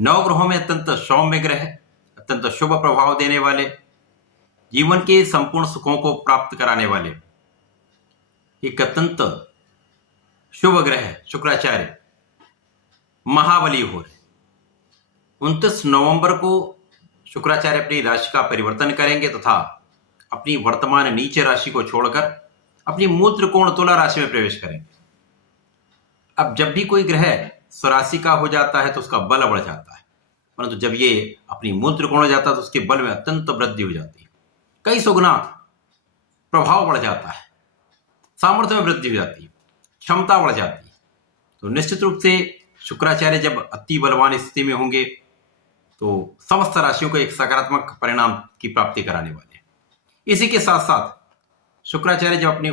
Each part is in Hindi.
नवग्रहों में अत्यंत सौम्य ग्रह, अत्यंत शुभ प्रभाव देने वाले, जीवन के संपूर्ण सुखों को प्राप्त कराने वाले एक अत्यंत शुभ ग्रह शुक्राचार्य महाबली हो रहे। 29 नवंबर को शुक्राचार्य अपनी राशि का परिवर्तन करेंगे तथा अपनी वर्तमान नीचे राशि को छोड़कर अपनी मूल त्रिकोण तुला राशि में प्रवेश करेंगे। अब जब भी कोई ग्रह स्वराशि का हो जाता है तो उसका बल बढ़ जाता है, परंतु जब ये अपनी मूल त्रिकोण हो जाता है तो उसके बल में अत्यंत वृद्धि हो जाती है, कई सौ गुना प्रभाव बढ़ जाता है, सामर्थ्य में वृद्धि हो जाती है, क्षमता बढ़ जाती है। तो निश्चित रूप से शुक्राचार्य जब अति बलवान स्थिति में होंगे तो समस्त राशियों को एक सकारात्मक परिणाम की प्राप्ति कराने वाले हैं। इसी के साथ साथ शुक्राचार्य जब अपनी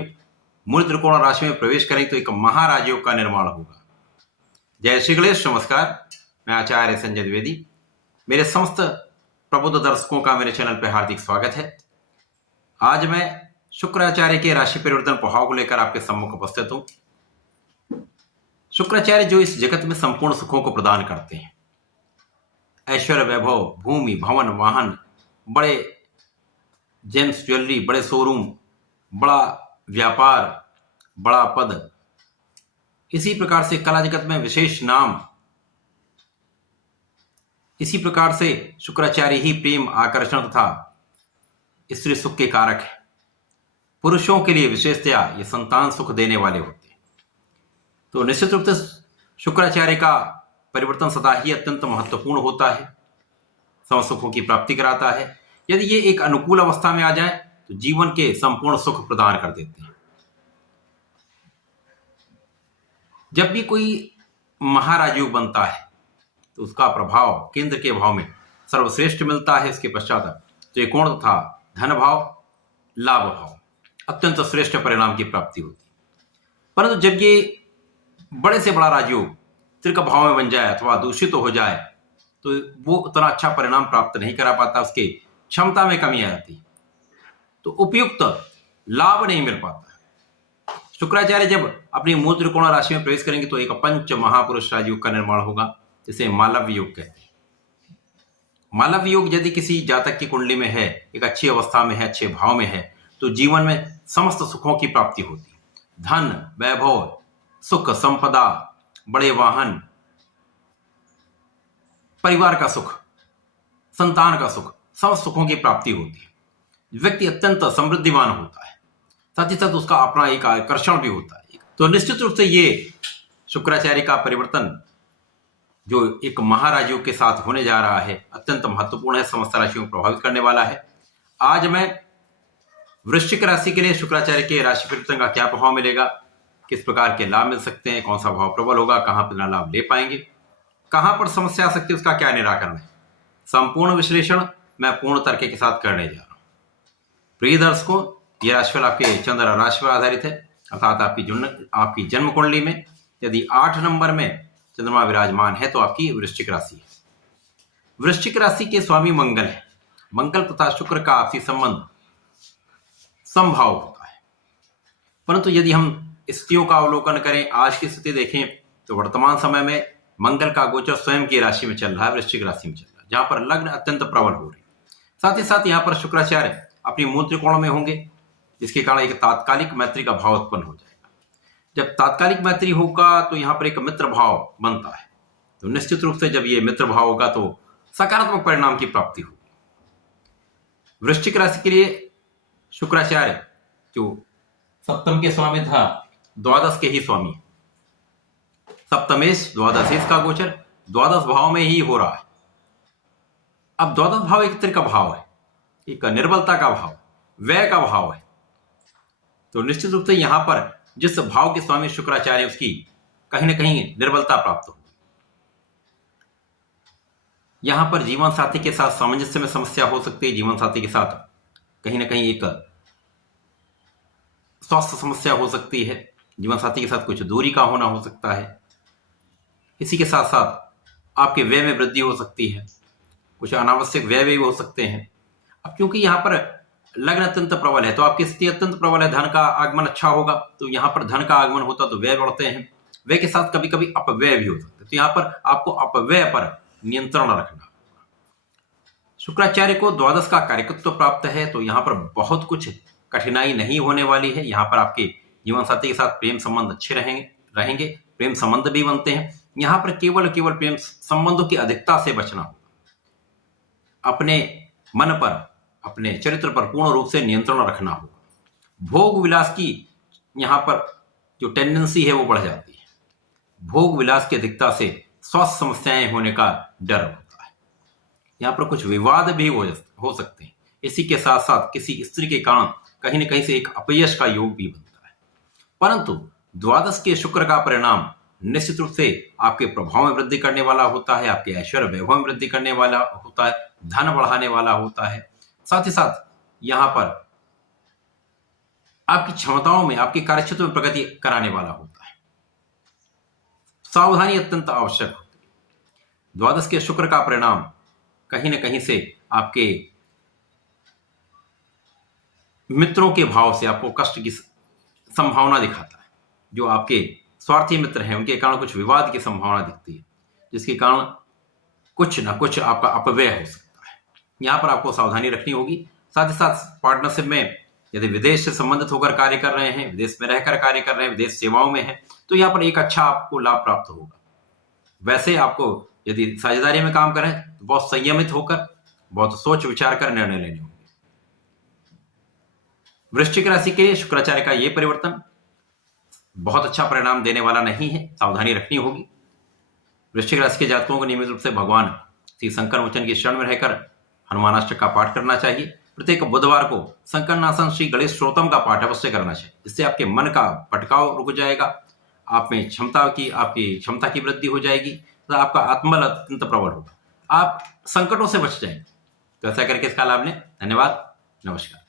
मूल त्रिकोण राशि में प्रवेश करें तो एक महाराजयोग का निर्माण होगा। जय श्री गणेश, नमस्कार। मैं आचार्य संजय द्विवेदी। मेरे समस्त प्रबुद्ध दर्शकों का मेरे चैनल पर हार्दिक स्वागत है। आज मैं शुक्राचार्य के राशि परिवर्तन प्रभाव को लेकर आपके सम्मुख उपस्थित हूं। शुक्राचार्य जो इस जगत में संपूर्ण सुखों को प्रदान करते हैं, ऐश्वर्य, वैभव, भूमि, भवन, वाहन, बड़े जेम्स ज्वेलरी, बड़े शोरूम, बड़ा व्यापार, बड़ा पद, इसी प्रकार से कला जगत में विशेष नाम, इसी प्रकार से शुक्राचार्य ही प्रेम, आकर्षण तथा स्त्री सुख के कारक है। पुरुषों के लिए विशेषतया ये संतान सुख देने वाले होते हैं। तो निश्चित रूप से शुक्राचार्य का परिवर्तन सदा ही अत्यंत महत्वपूर्ण होता है, समस्त सुखों की प्राप्ति कराता है। यदि ये एक अनुकूल अवस्था में आ जाए तो जीवन के संपूर्ण सुख प्रदान कर देते हैं। जब भी कोई महाराजयोग बनता है तो उसका प्रभाव केंद्र के भाव में सर्वश्रेष्ठ मिलता है। इसके पश्चात त्रिकोण तथा धन भाव, लाभ भाव, अत्यंत श्रेष्ठ परिणाम की प्राप्ति होती है। परंतु जब ये बड़े से बड़ा राजयोग त्रिक भाव में बन जाए अथवा दूषित हो जाए तो वो उतना अच्छा परिणाम प्राप्त नहीं करा पाता, उसके क्षमता में कमी आ जाती है, तो उपयुक्त लाभ नहीं मिल पाता। शुक्राचार्य जब अपनी मूल त्रिकोण राशि में प्रवेश करेंगे तो एक पंच महापुरुष राजयोग का निर्माण होगा, जिसे मालव्य योग कहते हैं। मालव्य योग यदि किसी जातक की कुंडली में है, एक अच्छी अवस्था में है, अच्छे भाव में है, तो जीवन में समस्त सुखों की प्राप्ति होती है। धन, वैभव, सुख, संपदा, बड़े वाहन, परिवार का सुख, संतान का सुख, समस्त सुखों की प्राप्ति होती है। व्यक्ति अत्यंत समृद्धिवान होता है, साथ ही साथ उसका अपना एक आकर्षण भी होता है। तो निश्चित रूप से ये शुक्राचार्य का परिवर्तन जो एक महाराजयोग के साथ होने जा रहा है अत्यंत महत्वपूर्ण है, समस्त राशियों को प्रभावित करने वाला है। आज मैं वृश्चिक राशि के लिए शुक्राचार्य के राशि परिवर्तन का क्या प्रभाव मिलेगा, किस प्रकार के लाभ मिल सकते हैं, कौन सा भाव प्रबल होगा, कहां पर लाभ ले पाएंगे, कहां पर समस्या आ सकती है, उसका क्या निराकरण है, संपूर्ण विश्लेषण मैं पूर्ण तर्क के साथ करने जा रहा हूं। प्रिय दर्शकों, यह राशिफल आपके चंद्र राशि पर आधारित है, अर्थात आपकी जन्म कुंडली में यदि 8 नंबर में चंद्रमा विराजमान है तो आपकी वृश्चिक राशि है। वृश्चिक राशि के स्वामी मंगल है। मंगल तथा शुक्र का आपसी संबंध समभाव होता है, परंतु यदि हम स्थितियों का अवलोकन करें, आज की स्थिति देखें तो वर्तमान समय में मंगल का गोचर स्वयं की राशि में चल रहा है, वृश्चिक राशि में चल रहा है, जहां पर लग्न अत्यंत प्रबल हो रही है। साथ ही साथ यहाँ पर शुक्राचार्य अपनी मूल त्रिकोण में होंगे, जिसके कारण एक तात्कालिक मैत्री का भाव उत्पन्न हो जाएगा। जब तात्कालिक मैत्री होगा तो यहाँ पर एक मित्र भाव बनता है, तो निश्चित रूप से जब ये मित्र भाव होगा तो सकारात्मक परिणाम की प्राप्ति होगी। वृश्चिक राशि के लिए शुक्राचार्य जो सप्तम के स्वामी था, द्वादश के ही स्वामी, सप्तमेश द्वादशेश का गोचर द्वादश भाव में ही हो रहा है। अब द्वादश भाव एक त्रिक भाव है, एक निर्बलता का भाव, व्यय का भाव है, तो निश्चित रूप से यहां पर जिस भाव के स्वामी शुक्राचार्य उसकी कहीं ना कहीं निर्बलता प्राप्त होगी। यहां पर जीवन साथी के साथ सामंजस्य में समस्या हो सकती है, जीवन साथी के साथ कहीं ना कहीं एक स्वास्थ्य समस्या हो सकती है, जीवन साथी के साथ कुछ दूरी का होना हो सकता है। इसी के साथ साथ आपके व्यय में वृद्धि हो सकती है, कुछ अनावश्यक व्यय भी हो सकते हैं। अब क्योंकि यहाँ पर लग्न अत्यंत प्रबल है तो आपकी स्थिति अत्यंत प्रबल है, धन का आगमन अच्छा होगा, तो यहाँ पर धन का आगमन होता तो व्यय बढ़ते हैं, व्यय के साथ कभी कभी अपव्यय भी हो सकते हैं, तो यहाँ पर आपको अपव्यय पर नियंत्रण रखना। शुक्राचार्य को द्वादश का कारकत्व प्राप्त है, तो यहाँ पर बहुत कुछ कठिनाई नहीं होने वाली है। यहाँ पर आपके जीवन साथी के साथ प्रेम संबंध अच्छे रहेंगे, प्रेम संबंध भी बनते हैं। यहाँ पर केवल प्रेम संबंधों की अधिकता से बचना होगा। अपने मन पर, अपने चरित्र पर पूर्ण रूप से नियंत्रण रखना होगा। भोग विलास की यहाँ पर जो टेंडेंसी है वो बढ़ जाती है। भोग विलास की अधिकता से स्वास्थ्य समस्याएं होने का डर होता है। यहाँ पर कुछ विवाद भी हो सकते हैं। इसी के साथ साथ किसी स्त्री के कारण कहीं न कहीं से एक अपयश का योग भी बनता है। परंतु द्वादश के शुक्र का परिणाम निश्चित रूप से आपके प्रभाव में वृद्धि करने वाला होता है, आपके ऐश्वर्य वैभव में वृद्धि करने वाला होता है, धन बढ़ाने वाला होता है। साथ ही साथ यहाँ पर आपकी क्षमताओं में, आपके कार्यक्षेत्र में प्रगति कराने वाला होता है। सावधानी अत्यंत आवश्यक होती है। द्वादश के शुक्र का परिणाम कहीं न कहीं से आपके मित्रों के भाव से आपको कष्ट की संभावना दिखाता है। जो आपके स्वार्थी मित्र हैं उनके कारण कुछ विवाद की संभावना दिखती है, जिसके कारण कुछ ना कुछ आपका अपव्यय हो सकता है। यहाँ पर आपको सावधानी रखनी होगी। साथ ही साथ पार्टनरशिप में यदि विदेश से संबंधित होकर कार्य कर रहे हैं, विदेश में रहकर कार्य कर रहे हैं, विदेश सेवाओं में हैं, तो यहाँ पर एक अच्छा आपको लाभ प्राप्त होगा। वैसे आपको यदि साझेदारी में काम करें तो बहुत संयमित होकर, बहुत सोच विचार कर निर्णय लेने होंगे। वृश्चिक राशि के लिए शुक्राचार्य का यह परिवर्तन बहुत अच्छा परिणाम देने वाला नहीं है, सावधानी रखनी होगी। वृश्चिक राशि के जातकों को नियमित रूप से भगवान श्री शंकर मोचन की शरण में रहकर हनुमानाष्टक का पाठ करना चाहिए। प्रत्येक बुधवार को संकरनाशन श्री गणेश श्रोतम का पाठ अवश्य करना चाहिए। इससे आपके मन का भटकाव रुक जाएगा, आप में आपकी क्षमता की वृद्धि हो जाएगी, तो आपका आत्मबल अत्यंत प्रबल होगा, आप संकटों से बच जाएंगे। तो ऐसा करके इसका लाभ लें। धन्यवाद, नमस्कार।